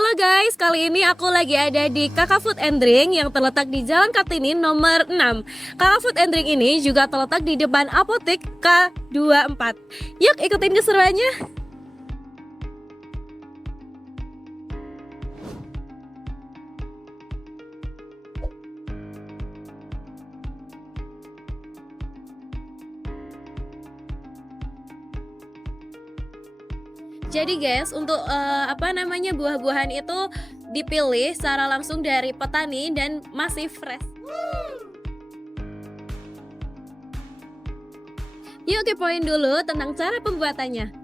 Halo guys, kali ini aku lagi ada di Kakak Food and Drink yang terletak di Jalan Kartini nomor 6. Kakak Food and Drink ini juga terletak di depan apotek K24. Yuk ikutin keseruannya. Jadi guys, untuk buah-buahan itu dipilih secara langsung dari petani dan masih fresh. Yuk kepoin dulu tentang cara pembuatannya.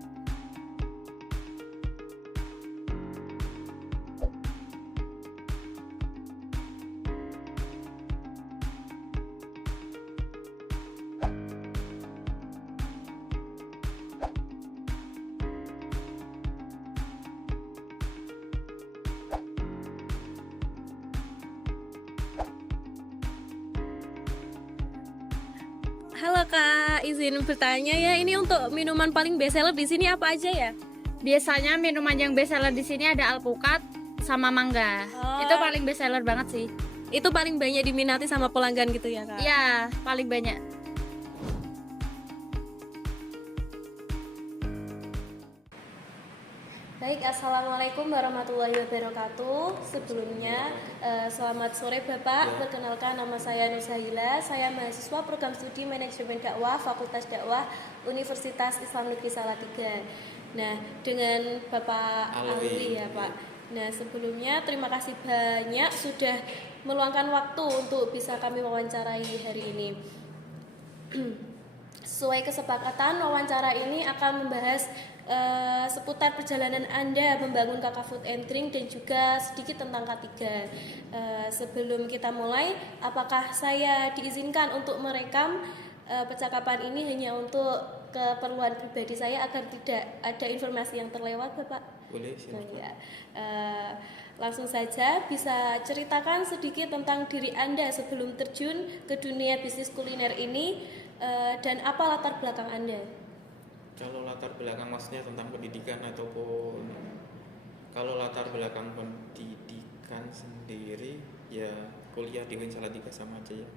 Halo Kak, izin bertanya ya, ini untuk minuman paling best seller di sini apa aja ya? Biasanya minuman yang best seller di sini ada alpukat sama mangga. Oh. Itu paling best seller banget sih. Itu paling banyak diminati sama pelanggan gitu ya Kak? Iya, paling banyak. Baik, assalamualaikum warahmatullahi wabarakatuh. Sebelumnya, selamat sore Bapak. Perkenalkan, nama saya Nur Sahila. Saya mahasiswa program studi manajemen dakwah Fakultas Dakwah Universitas Islam Negeri Salatiga. Nah, dengan Bapak Alwi ya Pak. Nah, sebelumnya terima kasih banyak sudah meluangkan waktu untuk bisa kami wawancarai hari ini. Sesuai kesepakatan, wawancara ini akan membahas seputar perjalanan Anda membangun Kakak Food and Drink dan juga sedikit tentang K3. Sebelum kita mulai, apakah saya diizinkan untuk merekam percakapan ini hanya untuk keperluan pribadi saya agar tidak ada informasi yang terlewat, Bapak? Boleh, silakan. Langsung saja, bisa ceritakan sedikit tentang diri Anda sebelum terjun ke dunia bisnis kuliner ini, dan apa latar belakang Anda? Kalau latar belakang maksudnya tentang pendidikan ataupun kalau latar belakang pendidikan sendiri ya kuliah di Salatiga sama aja ya.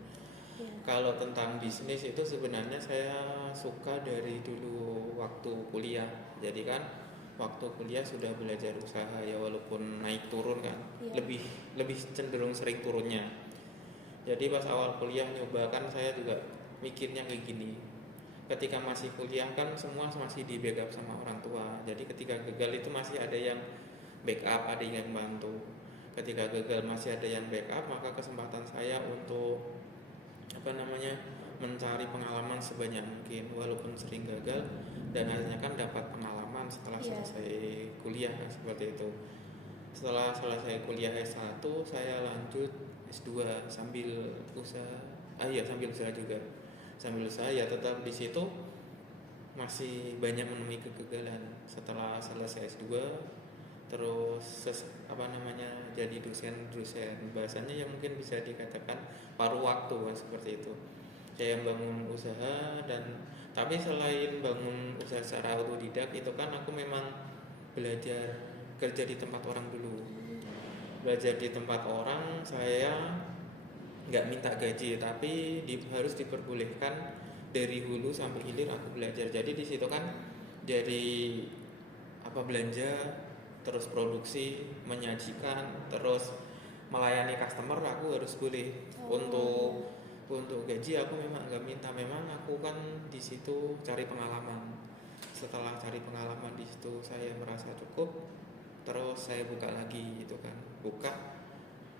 Kalau tentang bisnis itu sebenarnya saya suka dari dulu waktu kuliah. Jadi kan waktu kuliah sudah belajar usaha ya walaupun naik turun kan. Lebih cenderung sering turunnya. Jadi pas awal kuliah nyoba kan saya juga mikirnya kayak gini. Ketika masih kuliah kan semua masih di backup sama orang tua. Jadi ketika gagal itu masih ada yang backup, ada yang bantu. Ketika gagal masih ada yang backup, maka kesempatan saya untuk mencari pengalaman sebanyak mungkin walaupun sering gagal dan akhirnya kan dapat pengalaman setelah selesai kuliah seperti itu. Setelah selesai kuliah S1 saya lanjut S2 sambil usaha. Sambil usaha juga. Sambil usaha ya tetap di situ masih banyak menemui kegagalan. Setelah selesai S2 terus jadi dosen bahasanya yang mungkin bisa dikatakan paruh waktu seperti itu. Saya bangun usaha tapi selain bangun usaha secara autodidak itu kan aku memang belajar kerja di tempat orang dulu. Belajar di tempat orang saya nggak minta gaji tapi harus diperbolehkan dari hulu sampai hilir aku belajar. Jadi di situ kan dari belanja terus produksi menyajikan terus melayani customer aku harus boleh. Untuk gaji aku memang nggak minta, memang aku kan di situ cari pengalaman. Setelah cari pengalaman di situ saya merasa cukup, terus saya buka lagi gitu kan,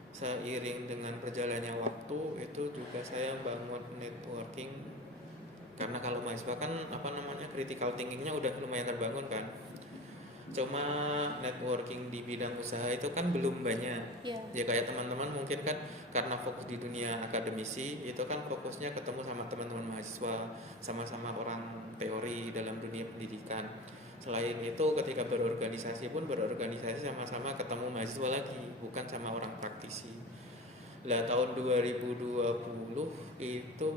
seiring dengan berjalannya waktu itu juga saya bangun networking karena kalau mahasiswa kan critical thinkingnya udah lumayan terbangun kan. Cuma networking di bidang usaha itu kan belum banyak. Ya kayak teman-teman mungkin kan karena fokus di dunia akademisi itu kan fokusnya ketemu sama teman-teman mahasiswa, sama-sama orang teori dalam dunia pendidikan. Selain itu ketika berorganisasi sama-sama ketemu mahasiswa lagi, bukan sama orang praktisi. Lah tahun 2020 itu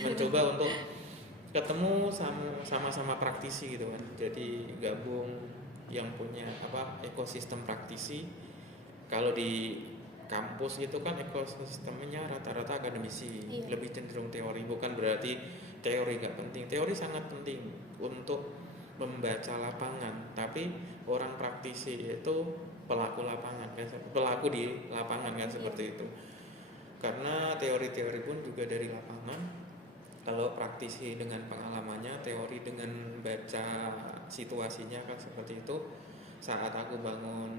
mencoba untuk ketemu sama-sama praktisi gitu kan. Jadi gabung yang punya ekosistem praktisi. Kalau di kampus itu kan ekosistemnya rata-rata akademisi, Iya. lebih cenderung teori. Bukan berarti teori nggak penting, teori sangat penting untuk membaca lapangan, tapi orang praktisi itu pelaku lapangan kan, pelaku di lapangan kan, seperti itu. Karena teori-teori pun juga dari lapangan. Kalau praktisi dengan pengalamannya, teori dengan baca situasinya kan, seperti itu. Saat aku bangun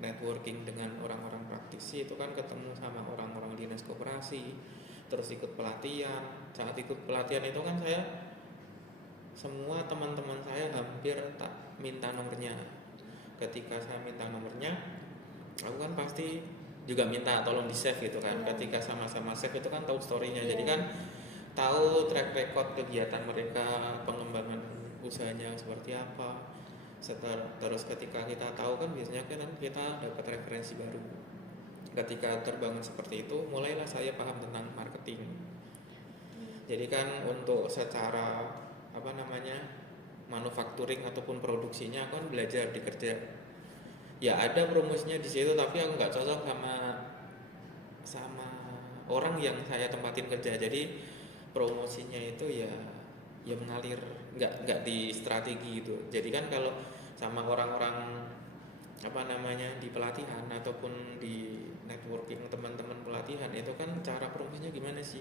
networking dengan orang-orang praktisi itu kan ketemu sama orang-orang dinas koperasi, terus ikut pelatihan. Saat ikut pelatihan itu kan saya, semua teman-teman saya hampir tak minta nomornya. Ketika saya minta nomornya, aku kan pasti juga minta tolong di save gitu kan. Ketika sama-sama save itu kan tahu story-nya, jadi kan tahu track record kegiatan mereka, pengembangan usahanya seperti apa. Terus ketika kita tahu kan biasanya kan kita dapat referensi baru. Ketika terbangun seperti itu, mulailah saya paham tentang marketing. Jadi kan untuk secara manufacturing ataupun produksinya aku kan belajar di kerja. Ya ada promosinya di situ, tapi aku nggak cocok sama orang yang saya tempatin kerja. Jadi promosinya itu ya mengalir, nggak di strategi gitu. Jadi kan kalau sama orang-orang di pelatihan ataupun di networking teman-teman pelatihan itu kan cara promosinya gimana sih?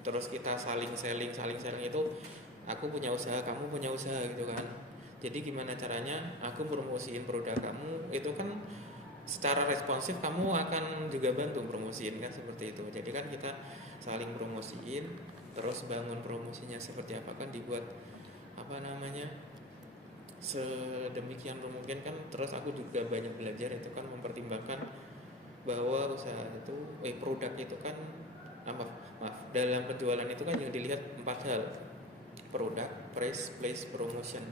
Terus kita saling selling itu, aku punya usaha, kamu punya usaha gitu kan. Jadi gimana caranya aku promosiin produk kamu, itu kan secara responsif kamu akan juga bantu promosiin kan, seperti itu. Jadi kan kita saling promosiin, terus bangun promosinya seperti apa kan dibuat sedemikian mungkin kan. Terus aku juga banyak belajar itu kan, mempertimbangkan bahwa usaha itu produk itu kan dalam penjualan itu kan yang dilihat 4 hal: produk, price, place, promotion.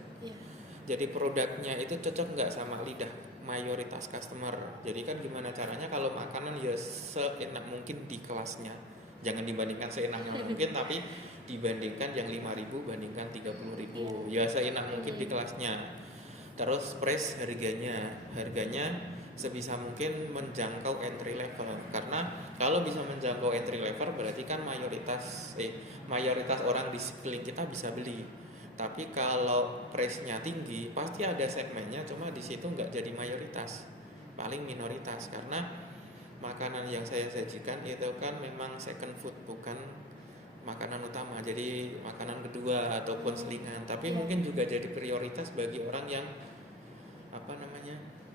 Jadi produknya itu cocok nggak sama lidah mayoritas customer. Jadi kan gimana caranya kalau makanan ya seenak mungkin di kelasnya, jangan dibandingkan seenaknya mungkin, tapi dibandingkan yang 5.000 bandingkan 30.000, ya seenak mungkin di kelasnya. Terus price, harganya sebisa mungkin menjangkau entry level, karena kalau bisa menjangkau entry level berarti kan mayoritas orang di sekeliling kita bisa beli. Tapi kalau price-nya tinggi pasti ada segmennya, cuma di situ nggak jadi mayoritas, paling minoritas. Karena makanan yang saya sajikan itu kan memang second food, bukan makanan utama, jadi makanan kedua ataupun selingan. Tapi mungkin juga jadi prioritas bagi orang yang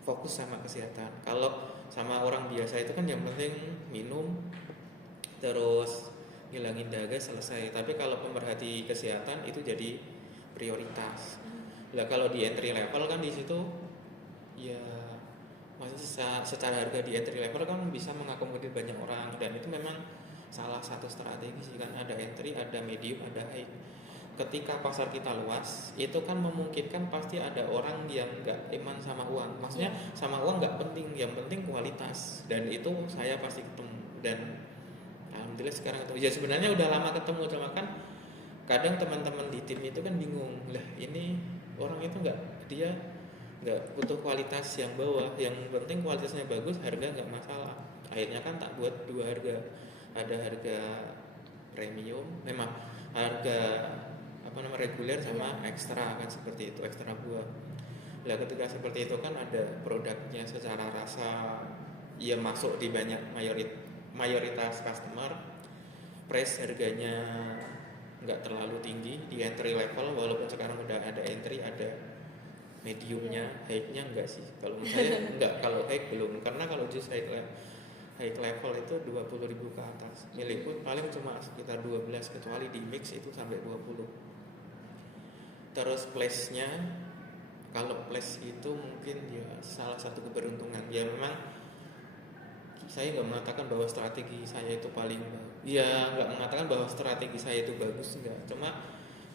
fokus sama kesehatan. Kalau sama orang biasa itu kan yang penting minum terus ngilangin dahaga selesai. Tapi kalau pemerhati kesehatan itu jadi prioritas. Lah kalau di entry level kan di situ ya maksudnya secara harga di entry level kan bisa mengakomodir banyak orang, dan itu memang salah satu strategi sih kan. Ada entry, ada medium, ada high. Ketika pasar kita luas, itu kan memungkinkan pasti ada orang yang nggak iman sama uang. Maksudnya sama uang nggak penting, yang penting kualitas. Dan itu saya pasti ketemu. Dan alhamdulillah sekarang ketemu. Ya sebenarnya udah lama ketemu, cuma kan kadang teman-teman di tim itu kan bingung, lah ini orang itu dia nggak butuh kualitas yang bawah, yang penting kualitasnya bagus, harga nggak masalah. Akhirnya kan tak buat 2 harga, ada harga premium, memang harga reguler sama ekstra kan, seperti itu, ekstra buah. Lah ketika seperti itu kan ada produknya secara rasa ya masuk di banyak mayoritas customer, price harganya nggak terlalu tinggi di entry level, walaupun sekarang udah ada entry, ada mediumnya, high-nya enggak sih kalau menurut saya. Enggak, kalau high belum, karena kalau jus high level itu 20.000 ke atas. Milikku paling cuma sekitar 12, kecuali di mix itu sampai 20. Terus place-nya, kalau place itu mungkin ya salah satu keberuntungan. Ya memang saya nggak mengatakan bahwa strategi saya itu paling ya nggak mengatakan bahwa strategi saya itu bagus, enggak. Cuma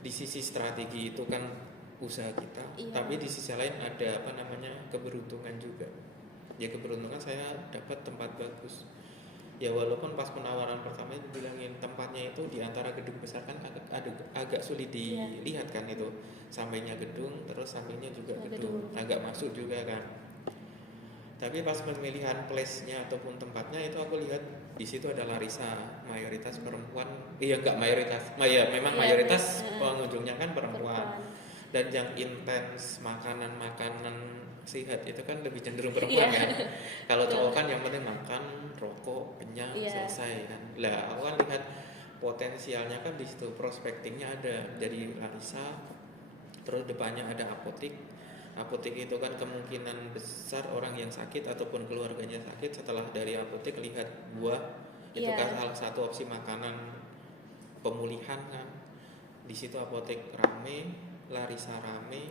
di sisi strategi itu kan usaha kita, tapi di sisi lain ada keberuntungan juga. Ya keberuntungan saya dapat tempat bagus. Ya walaupun pas penawaran pertama itu bilangin tempatnya itu di antara gedung besar kan agak sulit Iya. dilihat kan itu, sampingnya gedung terus sampingnya juga Nah, gedung, gedung. agak masuk juga kan. Tapi pas pemilihan place-nya ataupun tempatnya itu aku lihat di situ ada Larissa, mayoritas perempuan. Iya nggak mayoritas, ya memang Iya, mayoritas pengunjungnya kan perempuan. perempuan. Dan yang intens makanan-makanan sehat itu kan lebih cenderung perempuan Iya. kan. Kalau Betul. cowok kan yang penting makan, rokok, kenyang, Iya. selesai kan. Lah aku kan lihat potensialnya kan di situ, prospektingnya ada dari Larissa, terus depannya ada apotik. Apotik itu kan kemungkinan besar orang yang sakit ataupun keluarganya sakit setelah dari apotik lihat buah, itu Iya. kan salah satu opsi makanan pemulihan kan. Di situ apotek rame, Larissa rame,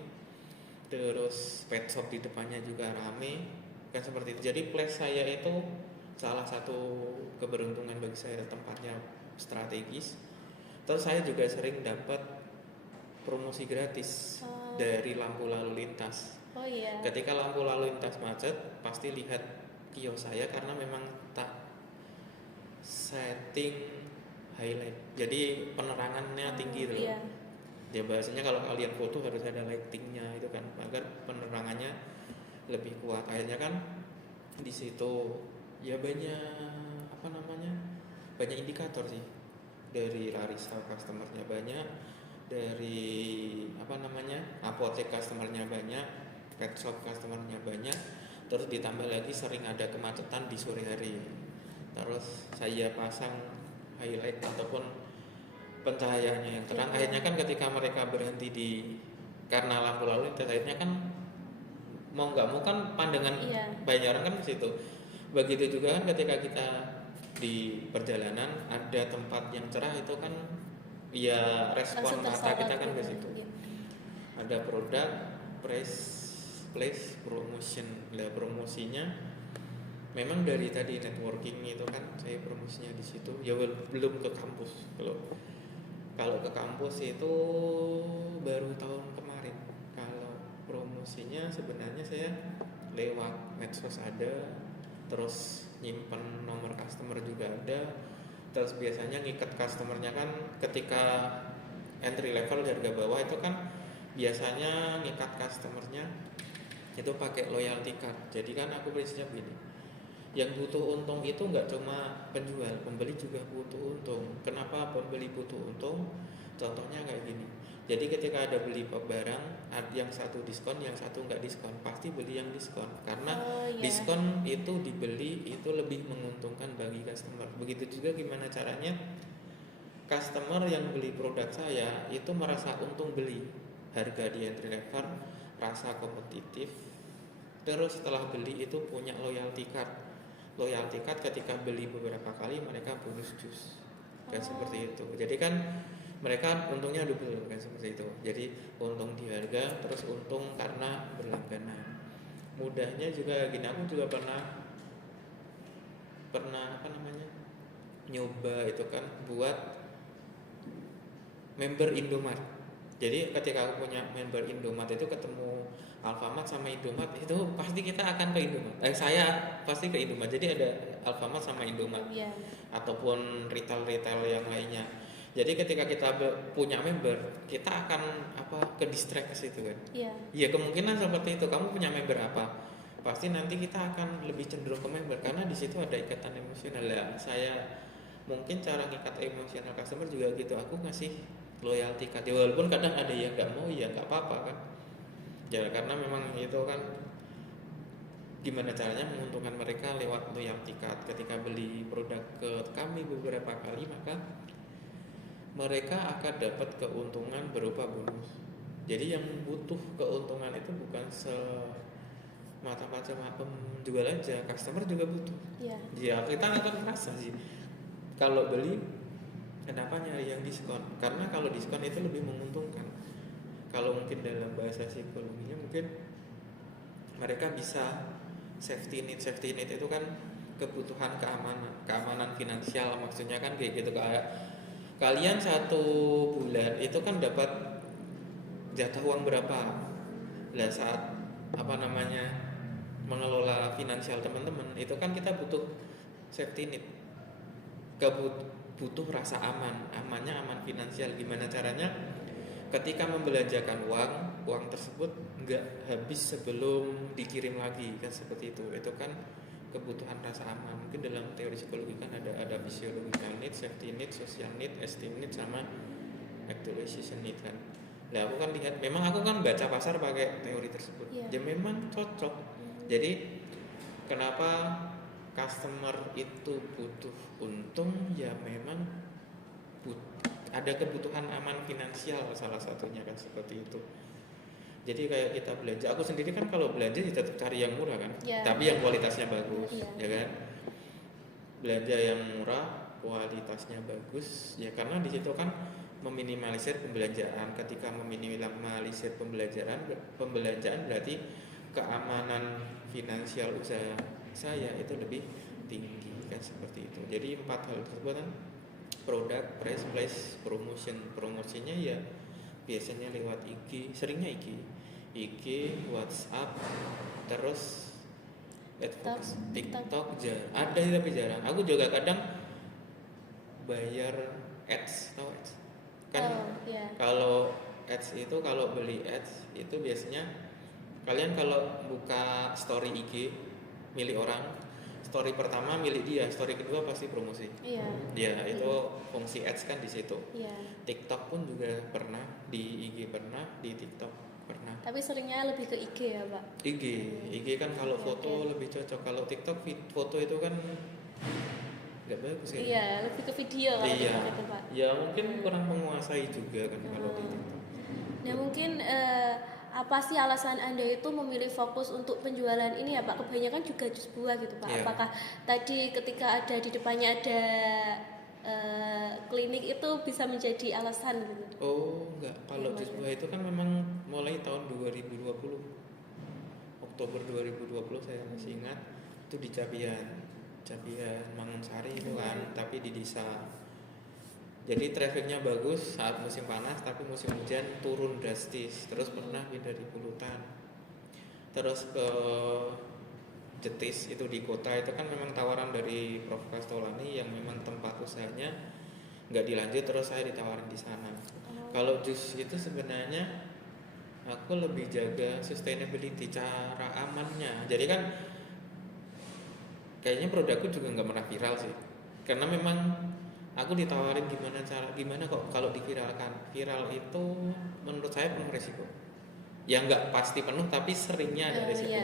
terus pet shop di depannya juga rame, kan seperti itu. Jadi place saya itu salah satu keberuntungan bagi saya, tempatnya strategis. Terus saya juga sering dapat promosi gratis dari lampu lalu lintas. Oh iya. Ketika lampu lalu lintas macet, pasti lihat kios saya karena memang tak setting highlight. Jadi penerangannya tinggi tuh. Iya. Ya bahasanya kalau kalian foto harus ada lightingnya itu kan, agar penerangannya lebih kuat. Akhirnya kan di situ ya banyak indikator sih. Dari Larissa customernya banyak, dari apotek customernya banyak, pet shop customernya banyak, terus ditambah lagi sering ada kemacetan di sore hari. Terus saya pasang highlight ataupun pencahayaannya yang terang. Akhirnya kan ketika mereka berhenti karena lampu lalu lintas, akhirnya kan mau nggak mau kan pandangan banyak orang kan ke situ. Begitu juga kan ketika kita di perjalanan ada tempat yang cerah, itu kan ya respon mata kita kan ke situ. Ada produk, place, promotion. Lah promosinya memang dari tadi networking itu kan saya promosinya di situ. Ya belum ke kampus. Kalau ke kampus itu baru tahun kemarin. Kalau promosinya sebenarnya saya lewat medsos ada, terus nyimpen nomor customer juga ada, terus biasanya ngikat customernya kan ketika entry level harga bawah itu kan biasanya ngikat customernya itu pakai loyalty card. Jadi kan aku prinsipnya begini, yang butuh untung itu nggak cuma penjual, pembeli juga butuh untung. Kenapa pembeli butuh untung? Contohnya kayak gini. Jadi ketika ada beli barang, yang satu diskon, yang satu nggak diskon, pasti beli yang diskon. Karena diskon itu dibeli itu lebih menguntungkan bagi customer. Begitu juga gimana caranya customer yang beli produk saya itu merasa untung beli. Harga di entry level, rasa kompetitif. Terus setelah beli itu punya loyalty card. Loyalty card ketika beli beberapa kali mereka bonus jus. Kan seperti itu. Jadi kan mereka untungnya double kan seperti itu. Jadi untung di harga, terus untung karena berlangganan. Mudahnya juga gini, aku juga pernah nyoba itu kan buat member Indomart. Jadi ketika aku punya member Indomart itu ketemu Alfamart sama Indomart, itu pasti kita akan ke Indomart. Saya pasti ke Indomart. Jadi ada Alfamart sama Indomart, ataupun retail yang lainnya. Jadi ketika kita punya member, kita akan ke distract ke situ kan. Ya kemungkinan seperti itu. Kamu punya member apa? Pasti nanti kita akan lebih cenderung ke member karena di situ ada ikatan emosional. Lah, saya mungkin cara ngikat emosional customer juga gitu. Aku ngasih loyalty card. Ya, walaupun kadang ada yang nggak mau, ya nggak apa-apa kan. Ya karena memang itu kan gimana caranya menguntungkan mereka lewat loyalty card. Ketika beli produk ke kami beberapa kali, maka mereka akan dapat keuntungan berupa bonus. Jadi yang butuh keuntungan itu bukan semata-mata penjual aja, customer juga butuh. Ya kita akan merasa sih kalau beli kenapa nyari yang diskon, karena kalau diskon itu lebih menguntungkan. Kalau mungkin dalam bahasa psikologinya mungkin mereka bisa safety net itu kan kebutuhan keamanan finansial, maksudnya kan kayak gitu. Kayak kalian 1 bulan itu kan dapat jatah uang berapa. Lah saat mengelola finansial teman-teman itu kan kita butuh safety net. butuh rasa amannya aman finansial. Gimana caranya? Ketika membelanjakan uang tersebut nggak habis sebelum dikirim lagi, kan seperti itu. Itu kan kebutuhan rasa aman. Mungkin dalam teori psikologi kan ada physiological need, safety need, social need, esteem need, sama actualization need kan. Nah aku kan lihat, memang aku kan baca pasar pakai teori tersebut, ya memang cocok. Jadi kenapa customer itu butuh untung, ya memang ada kebutuhan aman finansial salah satunya kan seperti itu. Jadi kayak kita belanja, aku sendiri kan kalau belanja ya tetap cari yang murah kan, tapi yang kualitasnya bagus, ya kan. Belanja yang murah, kualitasnya bagus, ya karena di situ kan meminimalisir pembelanjaan. Ketika meminimalisir pembelanjaan berarti keamanan finansial usaha saya itu lebih tinggi kan seperti itu. Jadi 4 hal tersebut kan, produk, price, place, promotion. Promosinya ya biasanya lewat IG, seringnya IG, WhatsApp, terus TikTok ada tapi jarang. Aku juga kadang bayar ads, tahu ads? Kan kalau ads itu, kalau beli ads itu biasanya kalian kalau buka story IG milik orang, story pertama milik dia, story kedua pasti promosi. Iya. Itu fungsi ads kan di situ. TikTok pun juga pernah, di IG pernah, di TikTok pernah. Tapi seringnya lebih ke IG ya, Pak? IG kan kalau foto lebih cocok. Kalau TikTok foto itu kan nggak bagus ya. Iya, lebih ke video kalau TikTok itu, Pak. Ya mungkin kurang menguasai juga kan kalau di TikTok. Nah mungkin apa sih alasan Anda itu memilih fokus untuk penjualan ini ya Pak? Kebanyakan juga jus buah gitu Pak. Apakah tadi ketika ada di depannya ada klinik itu bisa menjadi alasan gitu? Oh enggak, kalau jus buah itu kan memang mulai tahun 2020, Oktober 2020 saya masih ingat, itu di Capian Mangunsari itu kan, tapi di desa. Jadi trafficnya bagus saat musim panas, tapi musim hujan turun drastis. Terus pernah pindah di Pulutan, terus ke Jetis itu di kota. Itu kan memang tawaran dari Prof. Kastolani yang memang tempat usahanya nggak dilanjut, terus saya ditawarin di sana. Kalau jus itu sebenarnya aku lebih jaga sustainability, cara amannya. Jadi kan kayaknya produkku juga nggak pernah viral sih, karena memang aku ditawarin gimana kok kalau diviralkan. Viral itu menurut saya penuh resiko. Ya nggak pasti penuh, tapi seringnya ada resiko.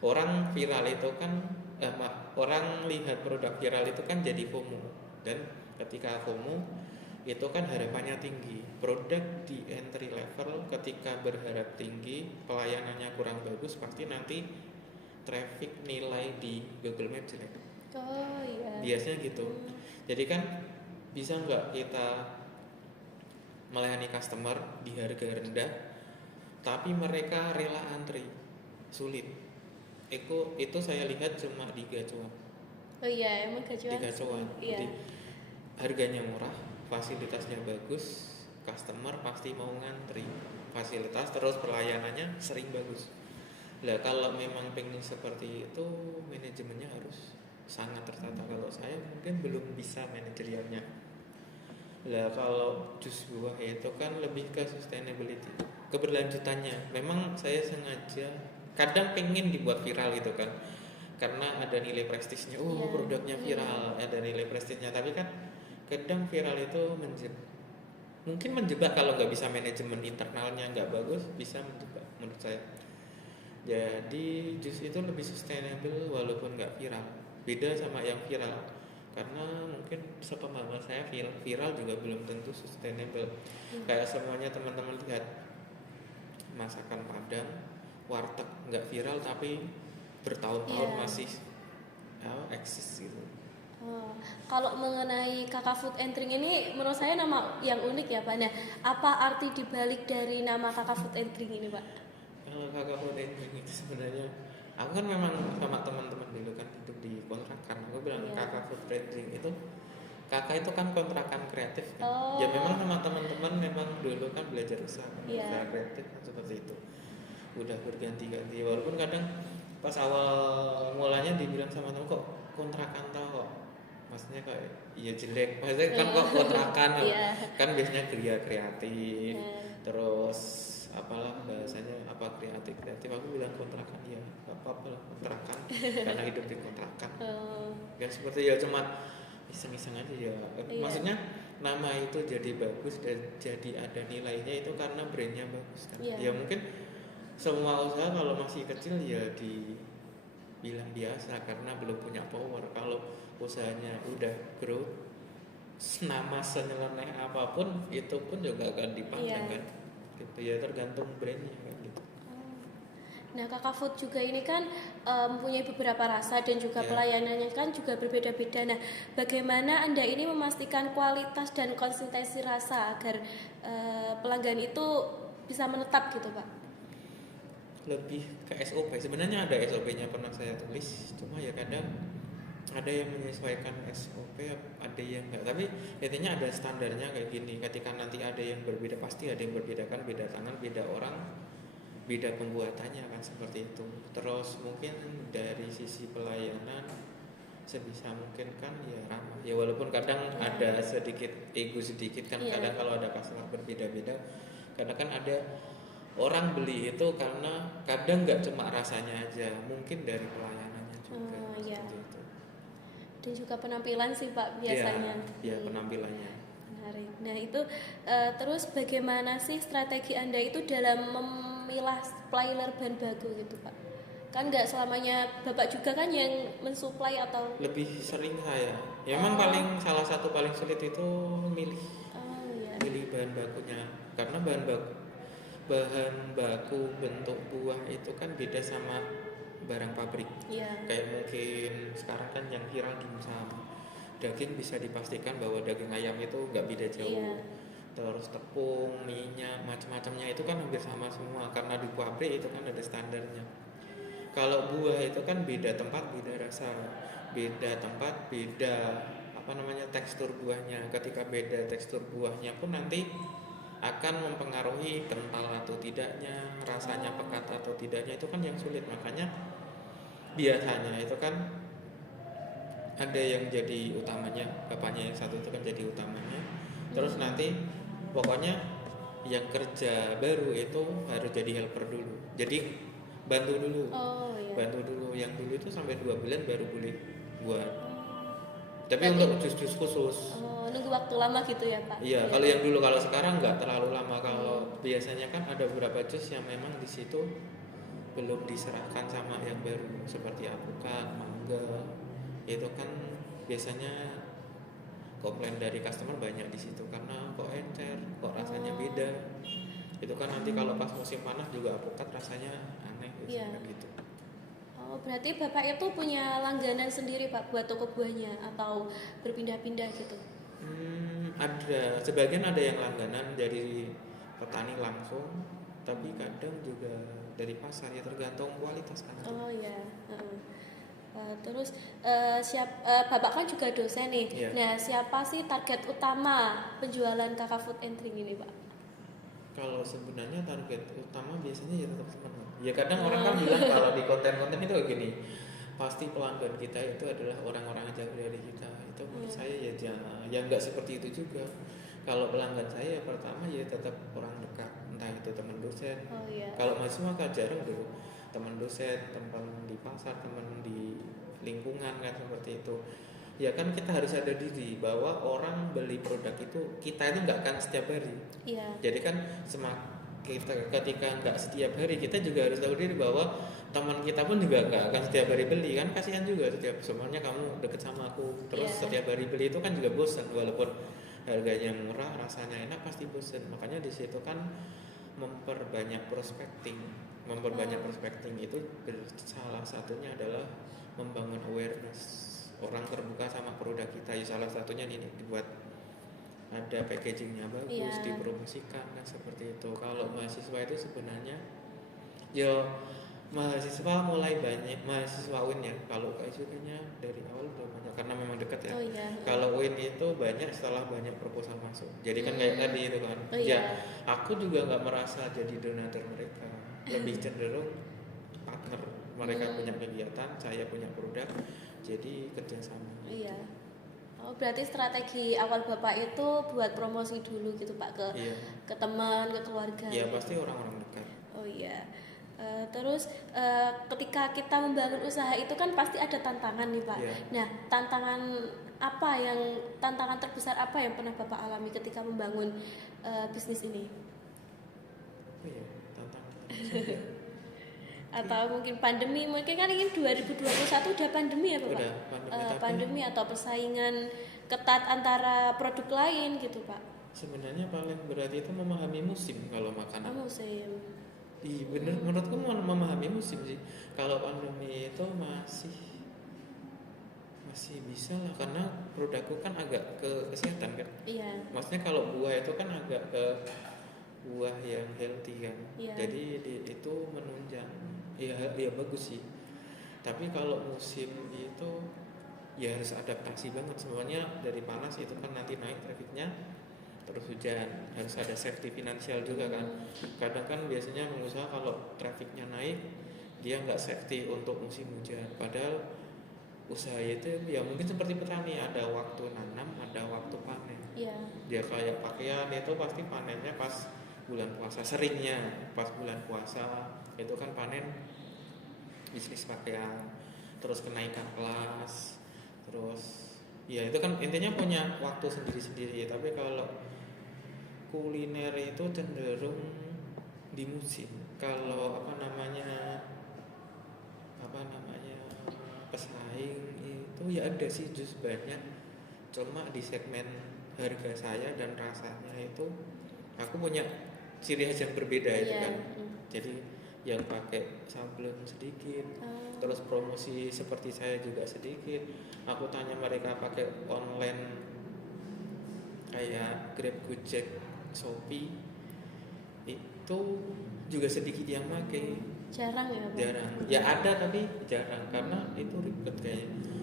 Orang viral itu kan orang lihat produk viral itu kan jadi FOMO. Dan ketika FOMO itu kan harapannya tinggi. Produk di entry level ketika berharap tinggi, pelayanannya kurang bagus, pasti nanti traffic nilai di Google Maps jelek. Biasanya gitu. Jadi kan bisa nggak kita melayani customer di harga rendah, tapi mereka rela antri? Sulit. Itu saya lihat cuma di Gacuan. Emang Gacuan. Di Gacuan. Jadi harganya murah, fasilitasnya bagus, customer pasti mau ngantri. Fasilitas terus pelayanannya sering bagus. Lah kalau memang pengen seperti itu, manajemennya harus sangat tertata. Kalau saya mungkin belum bisa manajerialnya. Lah kalau jus buah itu kan lebih ke sustainability, keberlanjutannya. Memang saya sengaja kadang pengen dibuat viral gitu kan, karena ada nilai prestisnya. Produknya viral, ada nilai prestisnya. Tapi kan kadang viral itu mungkin menjebak kalau nggak bisa manajemen internalnya nggak bagus, bisa menjebak menurut saya. Jadi jus itu lebih sustainable walaupun nggak viral. Beda sama yang viral, karena mungkin sepemahaman saya viral juga belum tentu sustainable. Kayak semuanya teman-teman lihat masakan Padang, warteg nggak viral tapi bertahun-tahun masih eksis gitu. Kalau mengenai Kakak Food and Drink ini menurut saya nama yang unik ya Pak. Nah, apa arti dibalik dari nama Kakak Food and Drink ini Pak? Kakak Food and Drink itu sebenarnya, aku kan memang sama teman-teman dulu kan hidup di kontrakan. Aku bilang Kakak Food and Drink itu, kakak itu kan kontrakan kreatif kan. Ya memang sama teman-teman memang dulu kan belajar usaha kreatif kan, seperti itu. Udah berganti-ganti, walaupun kadang pas awal mulanya dibilang sama teman, kok kontrakan tau kok maksudnya kayak ya jelek, maksudnya kan kok kontrakan ya. Iya. Kan biasanya gria kreatif, Nah. terus apalah bahasanya apa kreatif aku bilang kontrakan ya gak apa-apa lah kontrakan karena hidup di kontrakan. Ya seperti ya cuma iseng-iseng aja ya. Iya. Maksudnya nama itu jadi bagus dan jadi ada nilainya itu karena brandnya bagus kan. Iya. Ya mungkin semua usaha kalau masih kecil ya dibilang biasa karena belum punya power. Kalau usahanya udah growth, nama senyeleneh apapun itu pun juga akan dipandang Iya. kan. Gitu ya, tergantung brandnya kan gitu. Nah, Kakak Food juga ini kan mempunyai beberapa rasa dan juga Ya. pelayanannya kan juga berbeda-beda. Nah, bagaimana Anda ini memastikan kualitas dan konsistensi rasa agar pelanggan itu bisa menetap gitu, Pak? Lebih ke SOP, sebenarnya ada SOP-nya pernah saya tulis, cuma ya kadang ada yang menyesuaikan SOP, ada yang enggak, tapi intinya ada standarnya kayak gini. Ketika nanti ada yang berbeda, pasti ada yang berbeda kan, beda tangan, beda orang, beda pembuatannya kan, seperti itu. Terus mungkin dari sisi pelayanan sebisa mungkin kan ya ramah ya, walaupun kadang ada sedikit ego sedikit kan. Iya. Kadang kalau ada customer berbeda-beda, kadang kan ada orang beli itu karena kadang nggak cuma rasanya aja, mungkin dari pelayanannya juga. Iya. Seperti itu. Dan juga penampilan sih, Pak, biasanya. Ya penampilannya. Menarik. Nah, itu terus bagaimana sih strategi Anda itu dalam memilah supplier bahan baku gitu, Pak? Kan nggak selamanya Bapak juga kan yang mensuplai atau Lebih sering saya. Ya memang salah satu paling sulit itu milih iya. milih bahan bakunya, karena bahan baku bentuk buah itu kan beda sama barang pabrik. Iya. Kayak mungkin sekarang kan yang viral dimsum, daging bisa dipastikan bahwa daging ayam itu nggak beda jauh. Iya. Terus tepung, minyak, macam-macamnya itu kan hampir sama semua karena di pabrik itu kan ada standarnya. Kalau buah itu kan beda tempat, beda rasa, beda tempat, beda tekstur buahnya. Ketika beda tekstur buahnya pun nanti akan mempengaruhi kental atau tidaknya, rasanya pekat atau tidaknya, itu kan yang sulit. Makanya biasanya itu kan ada yang jadi utamanya, bapaknya yang satu itu kan jadi utamanya. Terus nanti pokoknya yang kerja baru itu harus jadi helper dulu. Jadi bantu dulu. Iya. Bantu dulu. Yang dulu itu sampai 2 bulan baru boleh buat. Tapi Berarti- untuk jus-jus khusus. Nunggu waktu lama gitu ya, Pak? Iya, kalau yang dulu, kalau sekarang nggak terlalu lama. Kalau biasanya kan ada beberapa jus yang memang di situ belum diserahkan sama yang baru, seperti alpukat, mangga. Itu kan biasanya komplain dari customer banyak di situ karena kok encer, kok rasanya beda. Itu kan nanti kalau pas musim panas juga alpukat rasanya aneh Iya. gitu. Berarti Bapak itu punya langganan sendiri, Pak, buat toko buahnya atau berpindah-pindah gitu? Ada, sebagian ada yang langganan dari petani langsung, tapi kadang juga dari pasar, ya tergantung kualitas kan. Iya. Terus Bapak kan juga dosen nih. Iya. Nah, siapa sih target utama penjualan Kakak Food and Drink ini, Pak? Kalau sebenarnya target utama biasanya ya tetap teman. Ya kadang orang kan bilang kalau di konten-konten itu gini, pasti pelanggan kita itu adalah orang-orang jauh dari kita. Itu menurut saya ya nggak seperti itu juga. Kalau pelanggan saya pertama ya tetap orang dekat, entah itu teman dosen. Iya. Kalau mahasiswa kan jarang dulu teman dosen, teman di pasar, teman di lingkungan kan, seperti itu. Ya kan kita harus sadar diri bahwa orang beli produk itu kita itu nggak akan setiap hari. Iya. Jadi kan kita ketika nggak setiap hari, kita juga harus tahu diri bahwa teman kita pun juga nggak akan setiap hari beli kan, kasihan juga setiap semuanya kamu deket sama aku terus setiap hari beli, itu kan juga bosan. Walaupun harganya murah, rasanya enak, pasti bosan. Makanya di situ kan memperbanyak prospecting itu salah satunya adalah membangun awareness, orang terbuka sama produk kita. Ya salah satunya ini dibuat ada packagingnya bagus, dipromosikan kan, seperti itu. Kalau mahasiswa itu sebenarnya ya mahasiswa mulai banyak, mahasiswa UIN ya, kalau KSUK-nya dari awal belum banyak karena memang dekat ya. Kalau UIN itu banyak setelah banyak proposal masuk. Jadi kan kayak tadi itu kan. Aku juga nggak merasa jadi donatur mereka, lebih cenderung partner. Mereka punya kegiatan, saya punya produk, jadi kerjasama. Iya. Oh, berarti strategi awal Bapak itu buat promosi dulu gitu Pak Iya, ke teman, ke keluarga. ya gitu. pasti orang-orang dekat. Oh iya. Terus ketika kita membangun usaha itu kan pasti ada tantangan nih Pak. Iya. Nah, tantangan terbesar apa yang pernah Bapak alami ketika membangun bisnis ini? Oh iya, tantangan. Atau mungkin pandemi, mungkin kan ini 2021 udah pandemi ya Bapak? Udah pandemi, tapi Pandemi atau persaingan ketat antara produk lain gitu Pak? sebenarnya paling berat itu memahami musim kalau makanan. Musim. Iya bener, menurutku memahami musim sih. Kalau pandemi itu masih bisa lah, karena produkku kan agak ke kesehatan kan. Iya. Maksudnya kalau buah itu kan agak ke buah yang healthy kan. Iya. Jadi itu menunjang. Ya bagus sih. Tapi kalau musim itu ya harus adaptasi banget semuanya. Dari panas itu kan nanti naik trafficnya, terus hujan, harus ada safety finansial juga kan. Kadang kan biasanya pengusaha kalau trafficnya naik dia nggak safety untuk musim hujan, padahal usaha itu ya mungkin seperti petani, ada waktu nanam, ada waktu panen. Iya. Dia kayak pakaian itu pasti panennya pas bulan puasa, seringnya pas bulan puasa itu kan panen bisnis pakaian, terus kenaikan kelas, terus ya itu kan intinya punya waktu sendiri-sendiri. Tapi kalau kuliner itu cenderung di musim. Kalau apa namanya pesaing itu ya ada sih, jus banyak, cuma di segmen harga saya dan rasanya itu aku punya ciri khas yang berbeda itu Iya. kan. Jadi yang pakai sablon sedikit, terus promosi seperti saya juga sedikit. Aku tanya mereka pakai online kayak Grab, Gojek, Shopee, itu juga sedikit yang pakai. Jarang ya Pak? Jarang. Ya ada tapi jarang karena itu ribet kayaknya.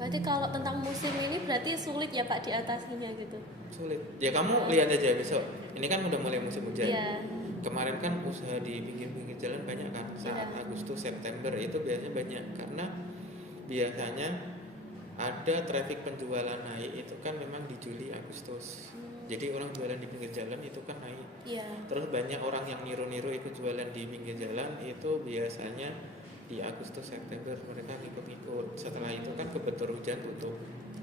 Berarti kalau tentang musim ini berarti sulit ya Pak diatasinya gitu? Sulit. Ya kamu lihat aja besok. Ini kan udah mulai musim hujan. Iya. Kemarin kan usaha di pinggir-pinggir jalan banyak kan. Saat Iya. Agustus September itu biasanya banyak karena biasanya ada traffic penjualan naik itu kan memang di Juli Agustus. Jadi orang jualan di pinggir jalan itu kan naik. Iya. Terus banyak orang yang niru-niru ikut jualan di pinggir jalan itu biasanya di Agustus September mereka ikut-ikut. Setelah itu kan kebetul hujan tutup.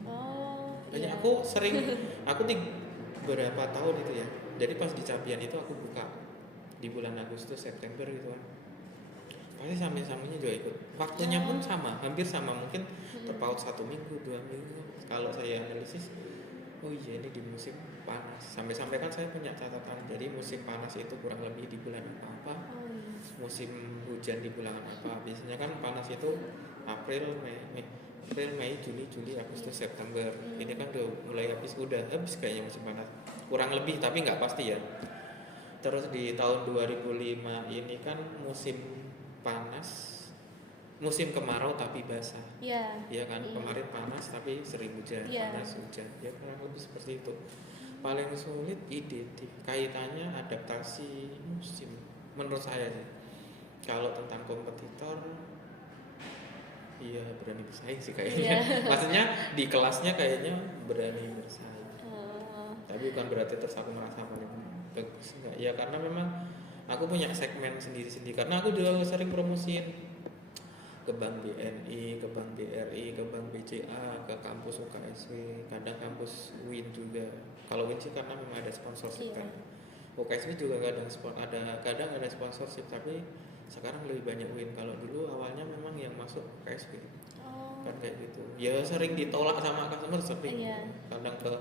Oh. Banyak. Iya. Aku sering berapa tahun itu ya. Jadi pas di Capian itu aku buka di bulan Agustus September gitu kan. Pasti samping-sampingnya juga ikut. Waktunya pun sama, hampir sama, mungkin terpaut 1 minggu, 2 minggu. Kalau saya analisis, oh iya ini di musim panas. Sampai-sampai kan saya punya catatan. Jadi musim panas itu kurang lebih di bulan apa-apa. Oh, iya. Musim hujan di bulan apa. Biasanya kan panas itu April, Mei, Juli, Agustus, September. Ini kan udah mulai habis kayaknya musim panas. Kurang lebih tapi nggak pasti ya. Terus di tahun 2005 ini kan musim panas, musim kemarau tapi basah. Iya. Iya kan, kemarin panas tapi sering hujan, Iya. panas hujan. Ya kurang lebih seperti itu. Paling sulit kaitannya adaptasi musim menurut saya sih. Kalau tentang kompetitor, iya berani bersaing sih kayaknya. Iya. Maksudnya di kelasnya kayaknya berani bersaing. Tapi bukan berarti terus aku merasa paling bagus, enggak. Ya karena memang aku punya segmen sendiri-sendiri. Karena aku juga sering promosiin ke Bank BNI, ke Bank BRI, ke Bank BCA, ke kampus UKSW, kadang kampus UIN juga. Kalau UIN sih karena memang ada sponsorship kan. UKSW juga kadang ada sponsorship, tapi sekarang lebih banyak UIN. Kalau dulu awalnya memang yang masuk UKSW. Kan kayak gitu. Ya sering ditolak sama customer, sering. Iya. Kadang ke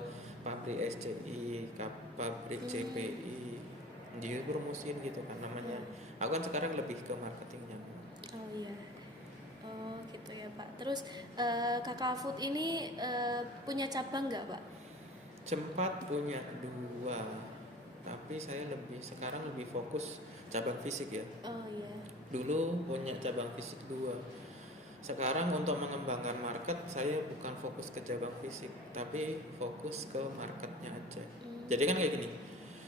pabrik SCI, ke pabrik CPI, dia promosiin gitu kan namanya. Aku kan sekarang lebih ke marketingnya. Oh iya. Oh gitu ya Pak. Terus Kakak Food ini punya cabang nggak Pak? Sempat punya 2, tapi saya sekarang lebih fokus cabang fisik ya. Oh iya. Dulu punya cabang fisik 2. Sekarang untuk mengembangkan market saya bukan fokus ke cabang fisik, tapi fokus ke marketnya aja. Jadi kan kayak gini,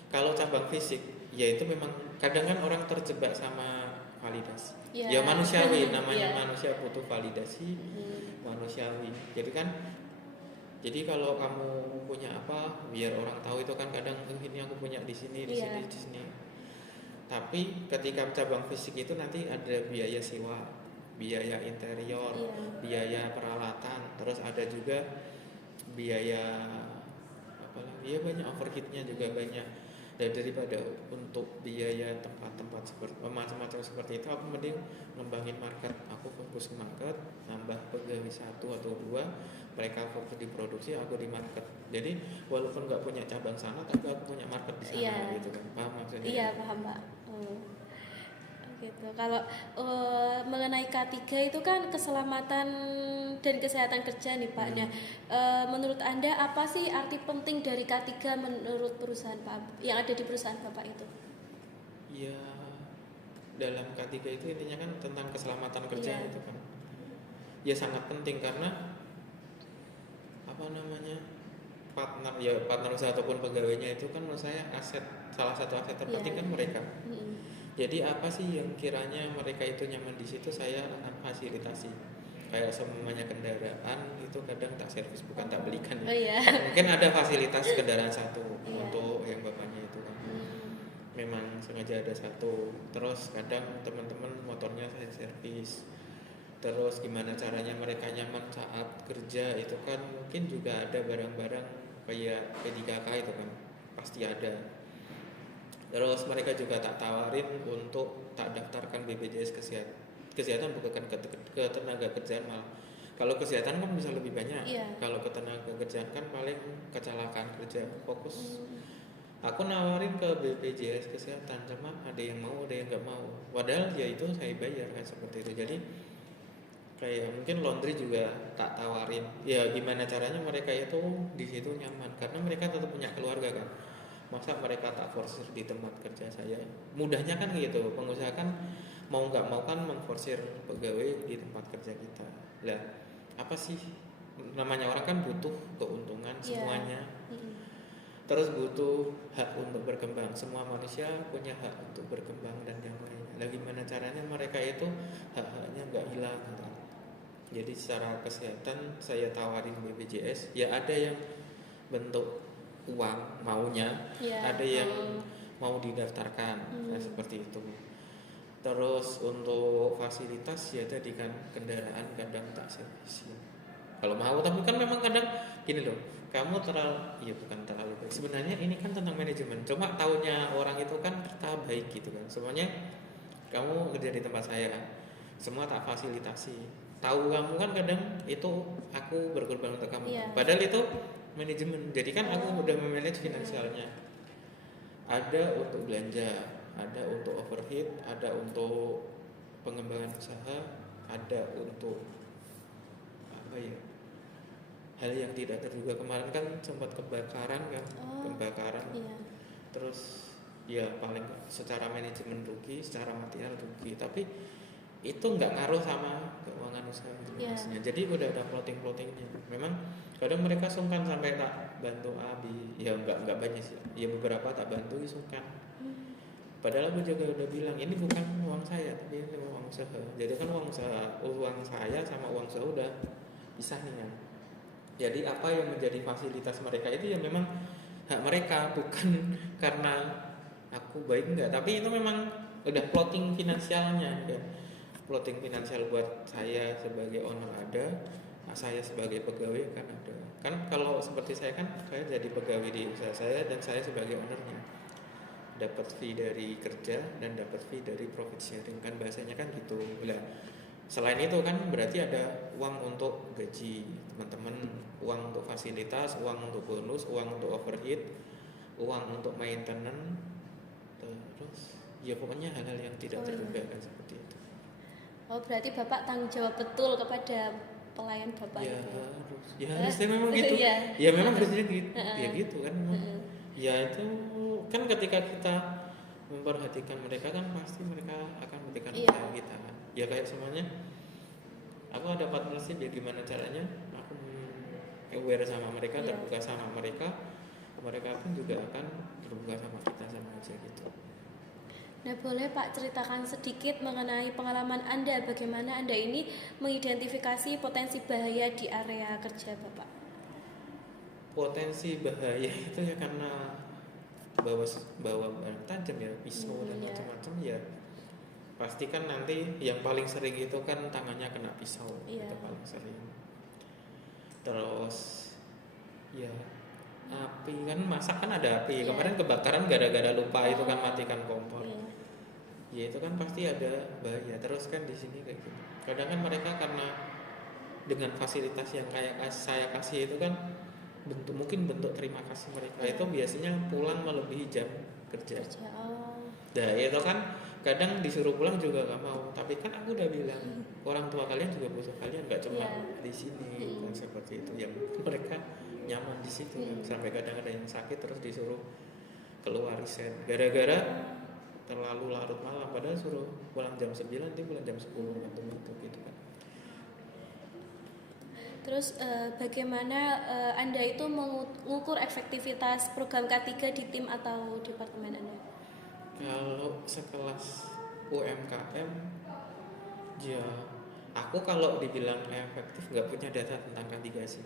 kalau cabang fisik ya itu memang kadang kan orang terjebak sama validasi. Ya manusiawi, namanya manusia butuh validasi, manusiawi. Jadi kan Jadi kalau kamu punya apa, biar orang tahu itu kan kadang ini aku punya di sini, di Iya. sini, di sini. Tapi ketika cabang fisik itu nanti ada biaya sewa, biaya interior, Iya. biaya peralatan, terus ada juga biaya apa lagi ya, banyak overheatnya juga banyak. Dan daripada untuk biaya tempat-tempat seperti macam-macam seperti itu, aku mending ngembangin market. Aku fokus ke market, nambah pegawai 1 atau 2, mereka fokus di produksi, aku di market. Jadi walaupun nggak punya cabang sana, tapi aku punya market di sana, Iya. gitu kan. Paham maksudnya? Iya, paham Pak. Gitu. Kalau mengenai K3 itu kan keselamatan dan kesehatan kerja nih Pak. Nah, menurut Anda apa sih arti penting dari K3 menurut perusahaan Pak yang ada di perusahaan Bapak itu? Ya, dalam K3 itu intinya kan tentang keselamatan kerja Iya. itu kan. Ya sangat penting karena apa namanya, partner usaha ataupun pegawainya itu kan menurut saya aset, salah satu aset terpenting Iya. kan mereka. Mm-mm. Jadi apa sih yang kiranya mereka itu nyaman di situ, saya akan fasilitasi. Kayak semuanya kendaraan itu kadang tak servis, bukan tak belikan Oh ya. iya. Mungkin ada fasilitas kendaraan satu Iya. untuk yang bapaknya itu kan. Memang sengaja ada satu. Terus kadang teman-teman motornya saya servis. Terus gimana caranya mereka nyaman saat kerja itu kan mungkin juga ada barang-barang kayak P3K itu kan pasti ada. Terus mereka juga tak tawarin untuk tak daftarkan BPJS kesehatan bukan ke tenaga kerjaan malah. Kalau kesehatan kan bisa lebih banyak. Iya. Kalau ke tenaga kerjaan kan paling kecelakaan kerja, fokus. Aku nawarin ke BPJS kesehatan, cuma ada yang mau, ada yang nggak mau. Padahal ya itu saya bayar kan seperti itu. Jadi kayak mungkin laundry juga tak tawarin. Ya gimana caranya mereka itu di situ nyaman karena mereka tetap punya keluarga kan. Masa mereka tak forsir di tempat kerja saya? Mudahnya kan gitu, pengusaha kan mau nggak mau kan memforsir pegawai di tempat kerja kita. Lah, apa sih namanya, orang kan butuh keuntungan Iya. semuanya. Terus butuh hak untuk berkembang. Semua manusia punya hak untuk berkembang dan yang lainnya. Lah gimana caranya mereka itu hak-haknya nggak hilang gitu. Jadi secara kesehatan saya tawarin BPJS, ya ada yang bentuk uang maunya, Iya. ada yang mau didaftarkan, nah, seperti itu. Terus untuk fasilitas ya tadi kan kendaraan kadang tak servis. Kalau mau, tapi kan memang kadang gini loh, kamu terlalu, ya bukan terlalu baik. Sebenarnya ini kan tentang manajemen. Cuma taunya orang itu kan kita baik gitu kan. Semuanya kamu kerja di tempat saya kan, semua tak fasilitasi. Tahu kamu kan kadang itu aku berkorban untuk kamu. Iya. Padahal itu manajemen. Jadi kan aku udah memanage finansialnya. Ada untuk belanja, ada untuk overheat, ada untuk pengembangan usaha, ada untuk apa ya, hal yang tidak terduga. Kemarin kan sempat kebakaran kan, kebakaran. Iya. Terus ya paling secara manajemen rugi, secara material rugi, tapi itu nggak ngaruh sama keuangan usaha Iya. maksudnya. Jadi udah ada plottingnya. Memang kadang mereka sungkan sampai tak bantu Abi, ya nggak banyak sih, ya beberapa tak bantu sungkan. Padahal aku juga udah bilang ini bukan uang saya, tapi ini uang usaha. Jadi kan uang saya sama uang usaha udah pisah nih kan. Jadi apa yang menjadi fasilitas mereka itu ya memang hak mereka, bukan karena aku baik enggak, tapi itu memang udah plotting finansialnya ya. Plotting finansial buat saya sebagai owner ada, saya sebagai pegawai kan ada. Kan kalau seperti saya kan saya jadi pegawai di usaha saya dan saya sebagai ownernya dapat fee dari kerja dan dapat fee dari profit sharing, kan bahasanya kan gitu. Lah, selain itu kan berarti ada uang untuk gaji teman-teman, uang untuk fasilitas, uang untuk bonus, uang untuk overheat, uang untuk maintenance, terus ya pokoknya hal-hal yang tidak terduga kan seperti itu. Oh, berarti Bapak tanggung jawab betul kepada pelayan Bapak Ya itu. harus, ya harusnya memang gitu. Iya. Ya memang harusnya gitu, ya gitu kan. Ya itu kan ketika kita memperhatikan mereka kan pasti mereka akan memberikan Iya. usaha kita kan. Ya kayak semuanya, aku ada partnership ya gimana caranya aku aware sama mereka, Iya. terbuka sama mereka, mereka pun juga akan terbuka sama kita sama aja gitu. Nah, boleh Pak ceritakan sedikit mengenai pengalaman Anda, bagaimana Anda ini mengidentifikasi potensi bahaya di area kerja Bapak? potensi bahaya itu ya karena bawa bawa barang tajam ya, pisau dan Iya. macam-macam ya. Pasti kan nanti yang paling sering itu kan tangannya kena pisau, Iya. itu paling sering. Terus ya api kan, masak kan ada api. Iya. Kemarin kebakaran gara-gara lupa itu kan matikan kompor. Iya. Ya itu kan pasti ada bahaya. Terus kan di sini kayak gitu. Kadang kan mereka karena dengan fasilitas yang kayak saya kasih itu kan mungkin bentuk terima kasih mereka Iya. itu biasanya pulang melebihi jam kerja. Kerja. Oh. Nah itu kan kadang disuruh pulang juga gak mau. Tapi kan aku udah bilang orang tua kalian juga butuh kalian, nggak cuma Iya. di sini. Kan seperti itu yang mereka nyaman di situ. Sampai kadang ada yang sakit terus disuruh keluar resign gara-gara terlalu larut malam, padahal suruh pulang jam 9 dia pulang jam 10 gitu gitu kan. Terus bagaimana Anda itu mengukur efektivitas program K3 di tim atau departemen Anda? Kalau sekelas UMKM ya aku kalau dibilang efektif nggak punya data tentang K3 sih.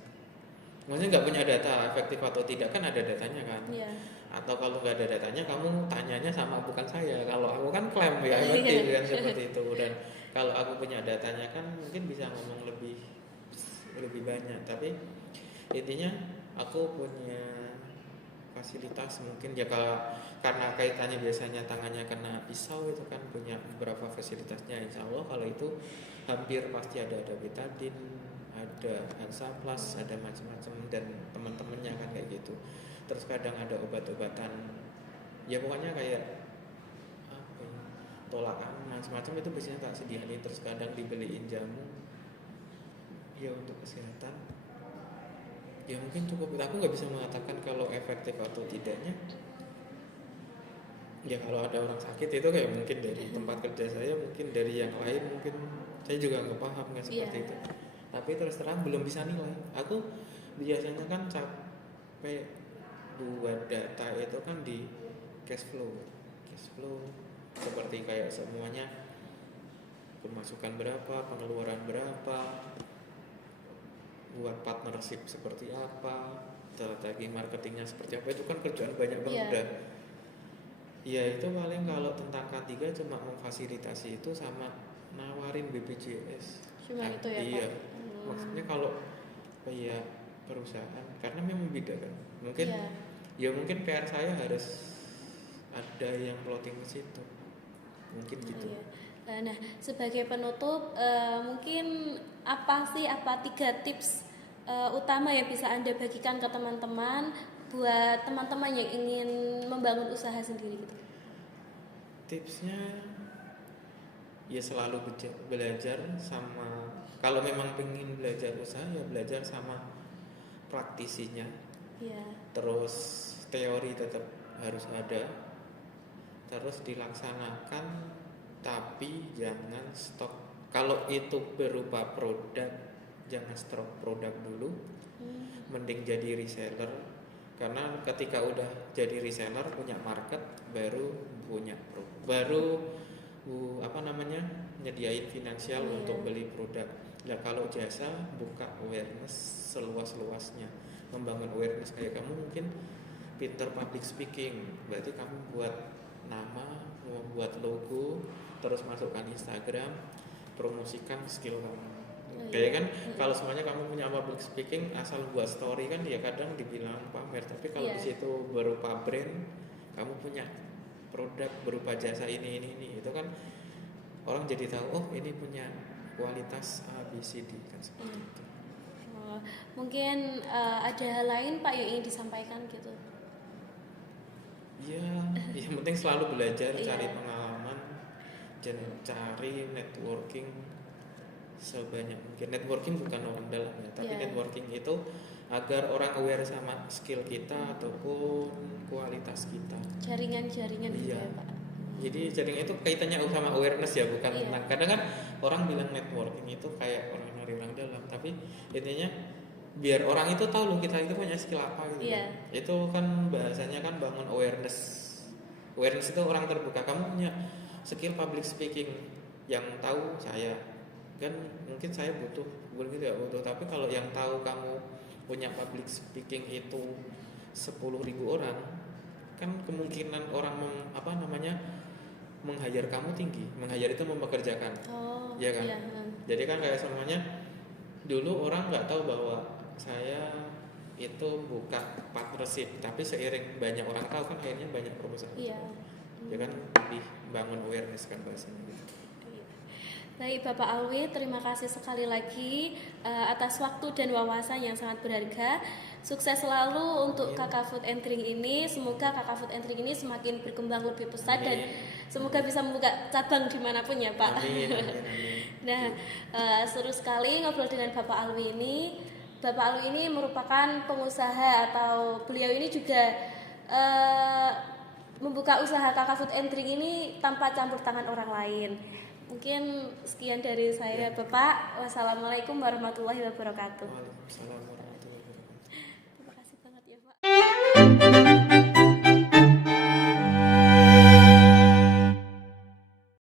Maksudnya nggak punya data efektif atau tidak kan ada datanya kan. Iya. Atau kalau nggak ada datanya kamu tanyanya sama bukan saya. Kalau aku kan klaim ya efektif kan seperti itu. Dan kalau aku punya datanya kan mungkin bisa ngomong lebih banyak. Tapi intinya aku punya fasilitas mungkin ya karena kaitannya biasanya tangannya kena pisau itu kan punya beberapa fasilitasnya. Insya Allah kalau itu hampir pasti ada betadine, ada Hansaplast, ada macam-macam dan teman-temannya kan kayak gitu. Terus kadang ada obat-obatan ya pokoknya kayak apa ya, tolakan macam-macam itu biasanya tak sediain. Terus kadang dibeliin jamu ya untuk kesehatan. Ya mungkin cukup. Aku nggak bisa mengatakan kalau efektif atau tidaknya. Ya kalau ada orang sakit itu kayak mungkin dari tempat kerja saya, mungkin dari yang lain, mungkin saya juga nggak paham nggak seperti itu. Tapi terus terang belum bisa nilai. Aku biasanya kan capek buat data itu kan di cash flow seperti kayak semuanya pemasukan berapa, pengeluaran berapa, buat partnership seperti apa, strategi marketingnya seperti apa, itu kan kerjaan banyak banget udah. Ya itu paling kalau tentang K3 cuma memfasilitasi itu sama nawarin BPJS. Cuma itu ya iya. Pak? Maksudnya kalau kayak perusahaan karena memang beda kan. Mungkin ya mungkin PR saya harus ada yang plotting ke situ. Mungkin gitu. Iya. Nah, sebagai penutup mungkin apa 3 tips utama yang bisa Anda bagikan ke teman-teman buat teman-teman yang ingin membangun usaha sendiri gitu? Tipsnya ya selalu belajar sama, kalau memang pengen belajar usaha ya belajar sama praktisinya. Terus teori tetap harus ada, terus dilaksanakan, tapi jangan stok. Kalau itu berupa produk jangan stok produk dulu, mending jadi reseller. Karena ketika udah jadi reseller punya market baru punya nyediain finansial untuk beli produk. Nah kalau jasa buka awareness seluas-luasnya, membangun awareness. Kayak kamu mungkin pinter public speaking, berarti kamu buat nama, membuat logo, terus masukkan Instagram, promosikan skill kamu. Kayak kan kalau semuanya kamu punya public speaking asal buat story kan ya kadang dibilang pamer, tapi kalau di situ berupa brand, kamu punya produk berupa jasa ini itu kan orang jadi tahu, oh ini punya kualitas ABCD kan seperti itu. Mungkin ada hal lain Pak yang ingin disampaikan gitu? Ya yang penting selalu belajar, cari pengalaman, dan cari networking sebanyak mungkin. Networking bukan orang dalam ya, tapi networking itu agar orang aware sama skill kita ataupun kualitas kita. Jaringan-jaringan gitu ya Pak. Jadi jaringan itu kaitannya sama awareness ya, bukan tentang. Kadang kan orang bilang networking itu kayak orang dalam, tapi intinya biar orang itu tahu loh kita itu punya skill apa gitu. Itu kan bahasanya kan bangun awareness. Awareness itu orang terbuka. Kamu punya skill public speaking, yang tahu saya kan mungkin saya butuh, tapi kalau yang tahu kamu punya public speaking itu 10.000 orang, kan kemungkinan orang meng-hire kamu tinggi. Meng-hire itu mempekerjakan, ya kan? Iya. Jadi kan kayak semuanya dulu orang nggak tahu bahwa saya itu buka partnership, tapi seiring banyak orang tahu kan akhirnya banyak proposal. Iya. Ya kan lebih bangun awareness kan bahasanya gitu. Baik Bapak Alwi, terima kasih sekali lagi atas waktu dan wawasan yang sangat berharga. Sukses selalu untuk Kakak Food and Drink ini. Semoga Kakak Food and Drink ini semakin berkembang lebih pesat dan semoga bisa membuka cabang dimanapun ya Pak. Amin. Nah, seru sekali ngobrol dengan Bapak Alwi ini. Bapak Alwi ini merupakan pengusaha atau beliau ini juga membuka usaha Kakak Food and Drink ini tanpa campur tangan orang lain. Mungkin sekian dari saya Bapak. Wassalamualaikum warahmatullahi wabarakatuh. Waalaikumsalam warahmatullahi wabarakatuh.